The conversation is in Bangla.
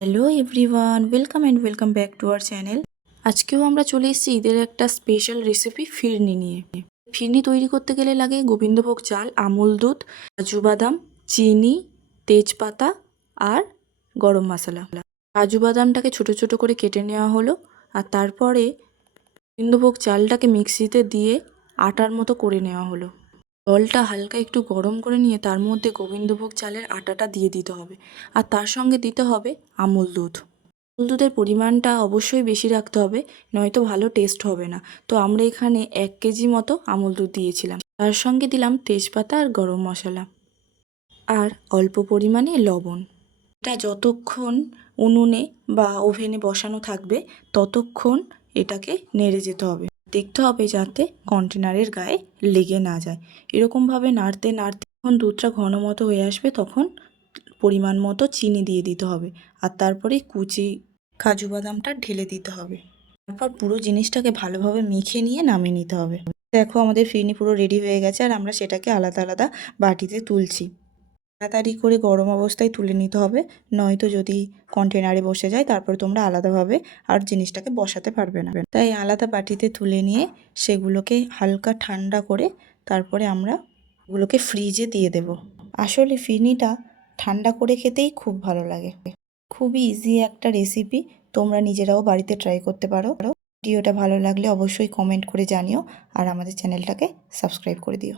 Hello everyone, welcome back to our channel. আজকেও আমরা চলে এসেছি ঈদের একটা স্পেশাল রেসিপি ফিরনি নিয়ে। ফিরনি তৈরি করতে গেলে লাগে গোবিন্দভোগ চাল, আমুল দুধ, কাজু বাদাম, চিনি, তেজপাতা আর গরম মশলা। কাজু বাদামটাকে ছোট ছোট করে কেটে নেওয়া হলো, আর তারপরে গোবিন্দভোগ চালটাকে মিক্সিতে দিয়ে আটার মতো করে নেওয়া হলো। জলটা হালকা একটু গরম করে নিয়ে তার মধ্যে গোবিন্দভোগ চালের আটাটা দিয়ে দিতে হবে, আর তার সঙ্গে দিতে হবে আমুল দুধ। আমুল দুধের পরিমাণটা অবশ্যই বেশি রাখতে হবে, নয়তো ভালো টেস্ট হবে না। তো আমরা এখানে 1 কেজি মতো আমুল দুধ দিয়েছিলাম। তার সঙ্গে দিলাম তেজপাতা আর গরম মশলা আর অল্প পরিমাণে লবণ। এটা যতক্ষণ উনুনে বা ওভেনে বসানো থাকবে ততক্ষণ এটাকে নেড়ে যেতে হবে। দেখতে হবে যাতে কন্টেনারের গায়ে লেগে না যায়। এরকমভাবে নাড়তে নাড়তে যখন দুধটা ঘন মতো হয়ে আসবে তখন পরিমাণ মতো চিনি দিয়ে দিতে হবে, আর তারপরে কুচি কাজু বাদামটা ঢেলে দিতে হবে। তারপর পুরো জিনিসটাকে ভালোভাবে মেখে নিয়ে নামিয়ে নিতে হবে। দেখো আমাদের ফিরনি পুরো রেডি হয়ে গেছে, আর আমরা সেটাকে আলাদা আলাদা বাটিতে তুলছি। তাড়াতাড়ি করে গরম অবস্থায় তুলে নিতে হবে, নয়তো যদি কন্টেনারে বসে যায় তারপরে তোমরা আলাদাভাবে আর জিনিসটাকে বসাতে পারবে না। তাই আলাদা বাটিতে তুলে নিয়ে সেগুলোকে হালকা ঠান্ডা করে তারপরে আমরা ওগুলোকে ফ্রিজে দিয়ে দেব। আসলে ফিরনিটা ঠান্ডা করে খেতেই খুব ভালো লাগে। খুবই ইজি একটা রেসিপি, তোমরা নিজেরাও বাড়িতে ট্রাই করতে পারো। ভিডিওটা ভালো লাগলে অবশ্যই কমেন্ট করে জানিও, আর আমাদের চ্যানেলটাকে সাবস্ক্রাইব করে দিও।